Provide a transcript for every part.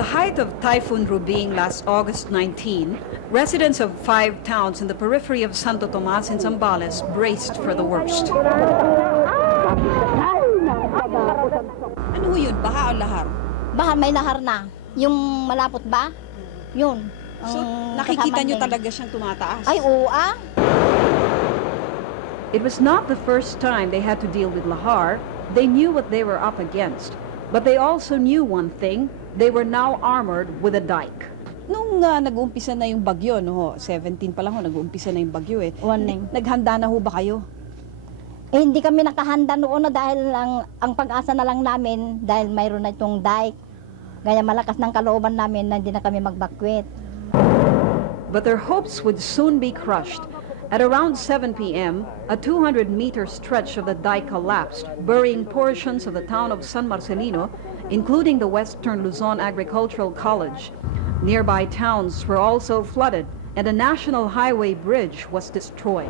the height of Typhoon Rubing last August 19, residents of 5 towns in the periphery of Santo Tomas in Zambales braced for the worst. Ano ho yun? Baha o lahar? Baha, may lahar na. Yung malapot ba? Yun. So, ang nakikita kasama nyo niya. talaga siyang tumataas? Ay, oo ah. It was not the first time they had to deal with lahar. They knew what they were up against. But they also knew one thing. They were now armored with a dike. Nung nag-uumpisa na yung bagyo, no, ho, 17 pa lang ho, nag-uumpisa na yung bagyo eh. Warning. Naghanda na ho ba kayo? Eh, hindi kami nakahanda noon dahil ang pag-asa na lang namin dahil mayroon na itong dike. Gaya malakas ng kalooban namin na hindi na kami magbakwit. But their hopes would soon be crushed. At around 7 p.m., a 200-meter stretch of the dike collapsed, burying portions of the town of San Marcelino, including the Western Luzon Agricultural College. Nearby towns were also flooded, and a national highway bridge was destroyed.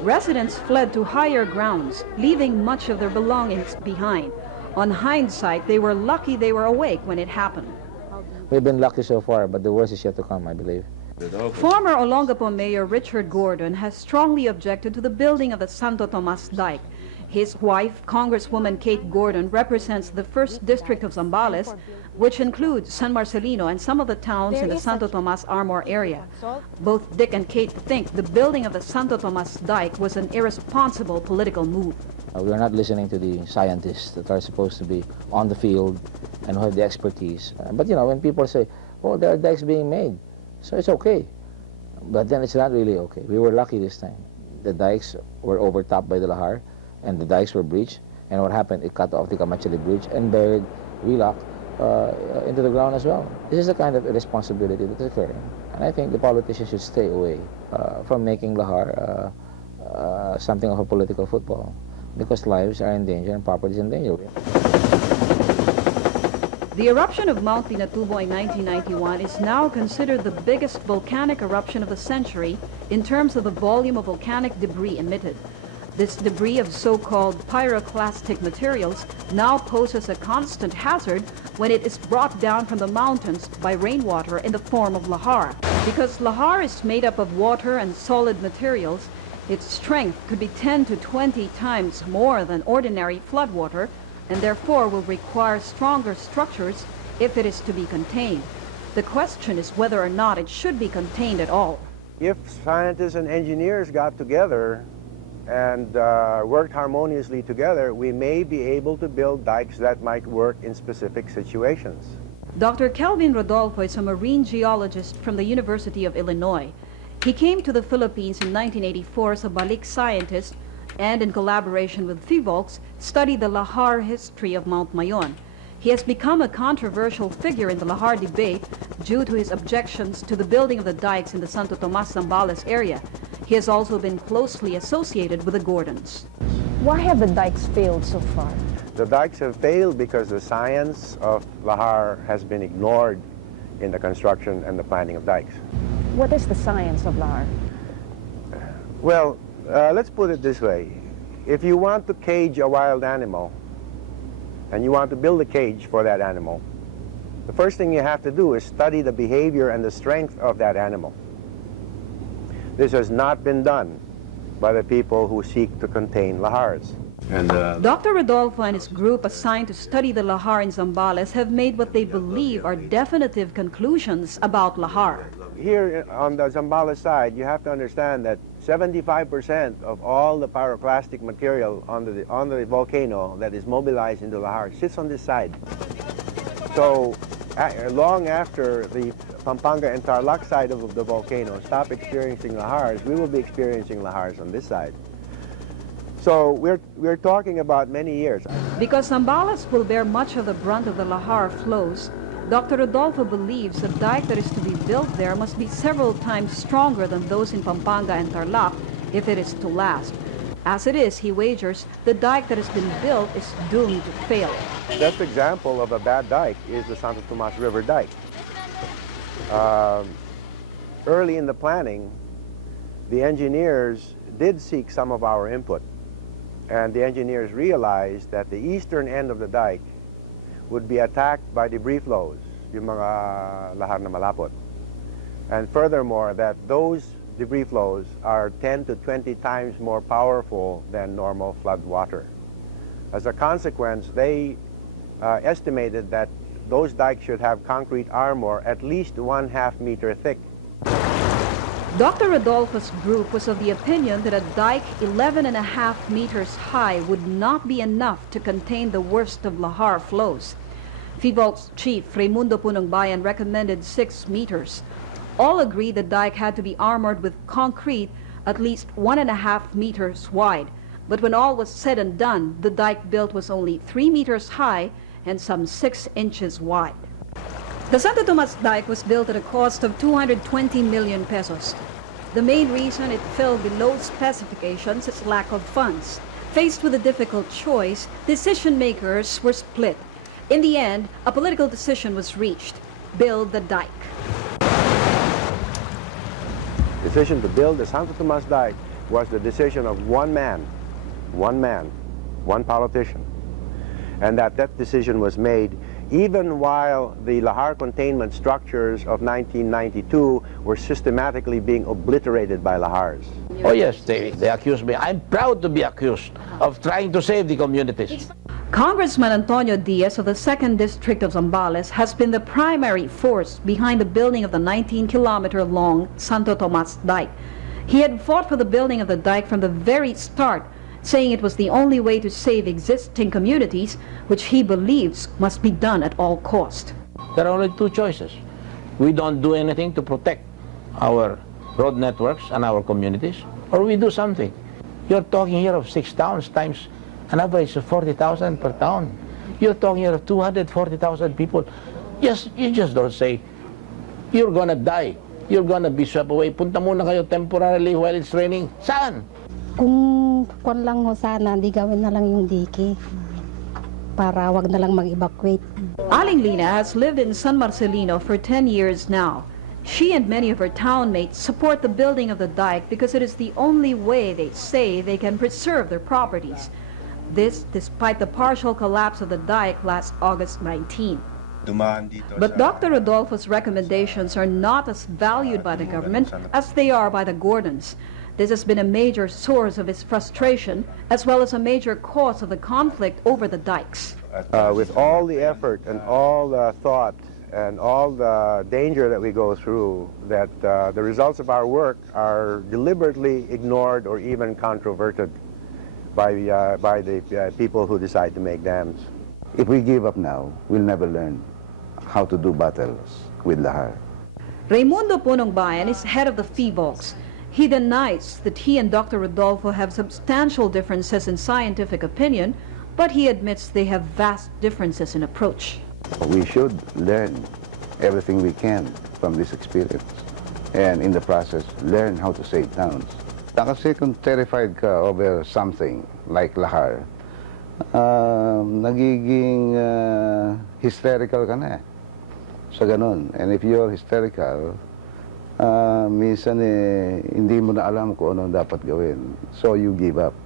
Residents fled to higher grounds, leaving much of their belongings behind. On hindsight, they were lucky they were awake when it happened. We've been lucky so far, but the worst is yet to come, I believe. Former Olongapo Mayor Richard Gordon has strongly objected to the building of the Santo Tomas Dike. His wife, Congresswoman Kate Gordon, represents the 1st District of Zambales, which includes San Marcelino and some of the towns in the Santo Tomas Armor area. Both Dick and Kate think the building of the Santo Tomas Dike was an irresponsible political move. We are not listening to the scientists that are supposed to be on the field and who have the expertise. But you know, when people say, oh, there are dikes being made, so it's okay. But then it's not really okay. We were lucky this time. The dikes were overtopped by the lahar, and the dikes were breached. And what happened? It cut off the Kamachali Bridge and buried Wheelock into the ground as well. This is the kind of irresponsibility that is occurring. And I think the politicians should stay away from making lahar something of a political football, because lives are in danger and property is in danger. The eruption of Mount Pinatubo in 1991 is now considered the biggest volcanic eruption of the century in terms of the volume of volcanic debris emitted. This debris of so-called pyroclastic materials now poses a constant hazard when it is brought down from the mountains by rainwater in the form of lahar. Because lahar is made up of water and solid materials, its strength could be 10 to 20 times more than ordinary floodwater, and therefore will require stronger structures if it is to be contained. The question is whether or not it should be contained at all. If scientists and engineers got together and worked harmoniously together, we may be able to build dikes that might work in specific situations. Dr. Kelvin Rodolfo is a marine geologist from the University of Illinois. He came to the Philippines in 1984 as a balik scientist and, in collaboration with FIVOLCS, studied the lahar history of Mount Mayon. He has become a controversial figure in the lahar debate due to his objections to the building of the dikes in the Santo Tomas Zambales area. He has also been closely associated with the Gordons. Why have the dikes failed so far? The dikes have failed because the science of lahar has been ignored in the construction and the planning of dikes. What is the science of lahar? Well, let's put it this way. If you want to cage a wild animal, and you want to build a cage for that animal, the first thing you have to do is study the behavior and the strength of that animal. This has not been done by the people who seek to contain lahars. And Dr. Rodolfo and his group assigned to study the lahar in Zambales have made what they believe are definitive conclusions about lahar. Here on the Zambales side, you have to understand that 75% of all the pyroclastic material on the volcano that is mobilized into lahar sits on this side. So long after the Pampanga and Tarlac side of the volcano stop experiencing lahars, we will be experiencing lahars on this side. So we're talking about many years. Because Zambales will bear much of the brunt of the lahar flows, Dr. Rodolfo believes the dike that is to be built there must be several times stronger than those in Pampanga and Tarlac if it is to last. As it is, he wagers, the dike that has been built is doomed to fail. The best example of a bad dike is the Santo Tomas River dike. Early in the planning, the engineers did seek some of our input, and the engineers realized that the eastern end of the dike would be attacked by debris flows, yung mga lahar na malapot. And furthermore, that those debris flows are 10 to 20 times more powerful than normal flood water. As a consequence, they estimated that those dikes should have concrete armor at least 1/2 meter thick. Dr. Rodolfo's group was of the opinion that a dike 11.5 meters high would not be enough to contain the worst of lahar flows. FIVOLC's chief, Raimundo Punongbayan, recommended 6 meters. All agreed the dike had to be armored with concrete at least 1.5 meters wide. But when all was said and done, the dike built was only 3 meters high and some 6 inches wide. The Santo Tomas dike was built at a cost of 220 million pesos. The main reason it fell below specifications is lack of funds. Faced with a difficult choice, decision makers were split. In the end, a political decision was reached: build the dike. Decision to build the Santo Tomas dike was the decision of one man, one politician. And that decision was made even while the lahar containment structures of 1992 were systematically being obliterated by lahars. Oh yes, they accuse me. I'm proud to be accused of trying to save the communities. Congressman Antonio Diaz of the 2nd District of Zambales has been the primary force behind the building of the 19-kilometer-long Santo Tomas dike. He had fought for the building of the dike from the very start, saying it was the only way to save existing communities, which he believes must be done at all cost. There are only 2 choices. We don't do anything to protect our road networks and our communities, or we do something. You're talking here of 6 towns times an average of 40,000 per town. You're talking here of 240,000 people. Yes, you just don't say, you're gonna die, you're gonna be swept away. Punta muna kayo temporarily while it's raining. Saan? Kung kwan lang ho sana, di gawin na lang yung dike para wag na lang mag-evacuate. Aling Lina has lived in San Marcelino for 10 years now. She and many of her townmates support the building of the dike because it is the only way, they say, they can preserve their properties. This despite the partial collapse of the dike last August 19. But Dr. Rodolfo's recommendations are not as valued by the government as they are by the Gordons. This has been a major source of his frustration, as well as a major cause of the conflict over the dikes. With all the effort and all the thought and all the danger that we go through, that the results of our work are deliberately ignored or even controverted by the people who decide to make dams. If we give up now, we'll never learn how to do battles with lahar. Raimundo Punongbayan is head of the FIVOLCs. He denies that he and Dr. Rodolfo have substantial differences in scientific opinion, but he admits they have vast differences in approach. We should learn everything we can from this experience, and in the process, learn how to save towns. Kasi kung terrified ka over something like lahar, nagiging hysterical ka na sa ganun. And if you're hysterical, minsan hindi mo na alam kung ano dapat gawin. So you give up.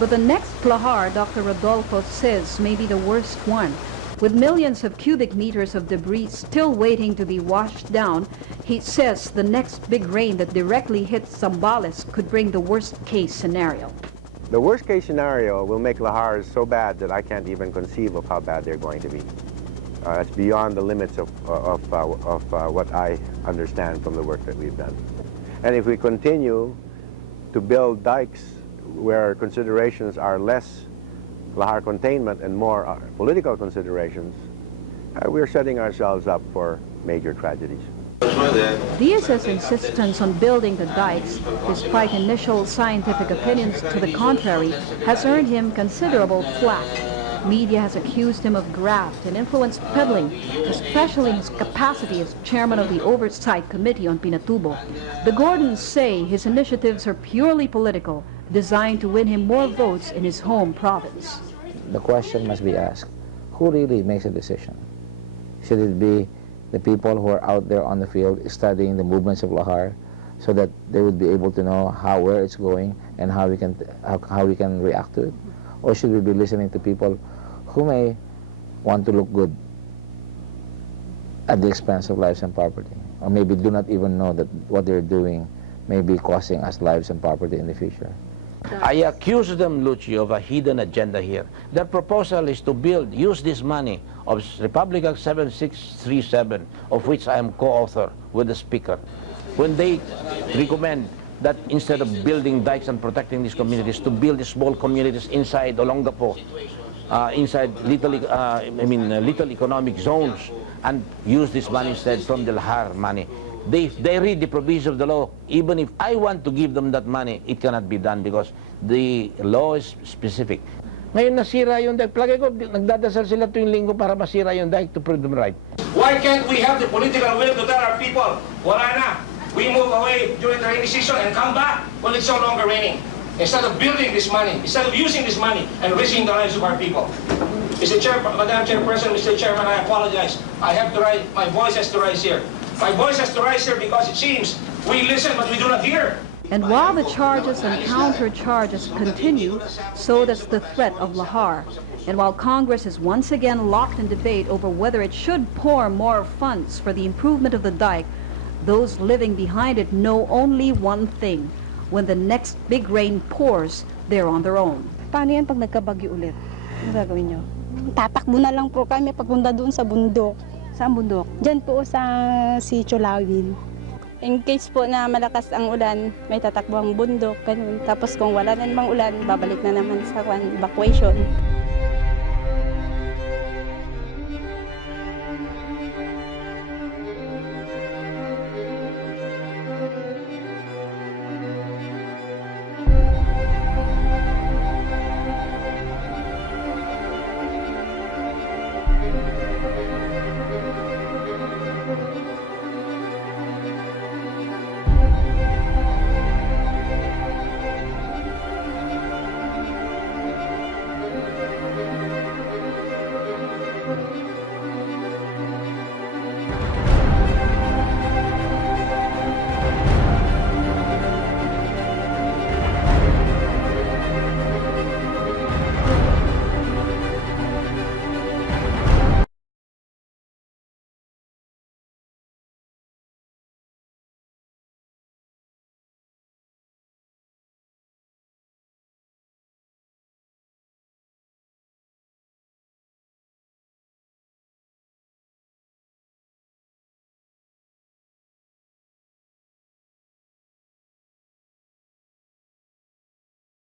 But the next lahar, Dr. Rodolfo says, may be the worst one. With millions of cubic meters of debris still waiting to be washed down, he says the next big rain that directly hits Zambales could bring the worst-case scenario. The worst-case scenario will make lahars so bad that I can't even conceive of how bad they're going to be. It's beyond the limits of what I understand from the work that we've done. And if we continue to build dikes where considerations are less lahar containment and more political considerations, we're setting ourselves up for major tragedies. Diaz's insistence on building the dikes, despite initial scientific opinions to the contrary, has earned him considerable flack. Media has accused him of graft and influence peddling, especially in his capacity as chairman of the Oversight Committee on Pinatubo. The Gordons say his initiatives are purely political, designed to win him more votes in his home province. The question must be asked, who really makes a decision? Should it be the people who are out there on the field studying the movements of lahar so that they would be able to know where it's going and how we can react to it? Or should we be listening to people who may want to look good at the expense of lives and property, or maybe do not even know that what they're doing may be costing us lives and property in the future. I accuse them, Luci, of a hidden agenda here. Their proposal is to use this money of Republic Act 7637, of which I am co-author with the Speaker, when they recommend that instead of building dikes and protecting these communities, to build small communities inside Olongapo, inside little economic zones, and use this money instead from the Lahar money. They read the provisions of the law. Even if I want to give them that money, it cannot be done because the law is specific. Ngayon nasira yung dike. Plagay ko, nagdadasal sila tuwing linggo para masira yung dike to prove them right. Why can't we have the political will to tell our people, wala na, we move away during the rainy season and come back when it's no longer raining? Instead of building this money, instead of using this money and risking the lives of our people. Mr. Chair, Madam Chairperson, Mr. Chairman, I apologize. I have to rise, my voice has to rise here. My voice has to rise here because it seems we listen but we do not hear. And while the charges and counter-charges continue, so does the threat of Lahar. And while Congress is once again locked in debate over whether it should pour more funds for the improvement of the dike, those living behind it know only one thing. When the next big rain pours, they're on their own. Paano yan pag nagkabagyo ulit? Ano gagawin nyo? Tatakbo na lang po kami papunta doon sa bundok. Saan bundok? Diyan po sa Sitio Lawin. In case po na malakas ang ulan, may tatakbo ang bundok, ganun. Tapos kung wala na namang ulan, babalik na naman sa evacuation.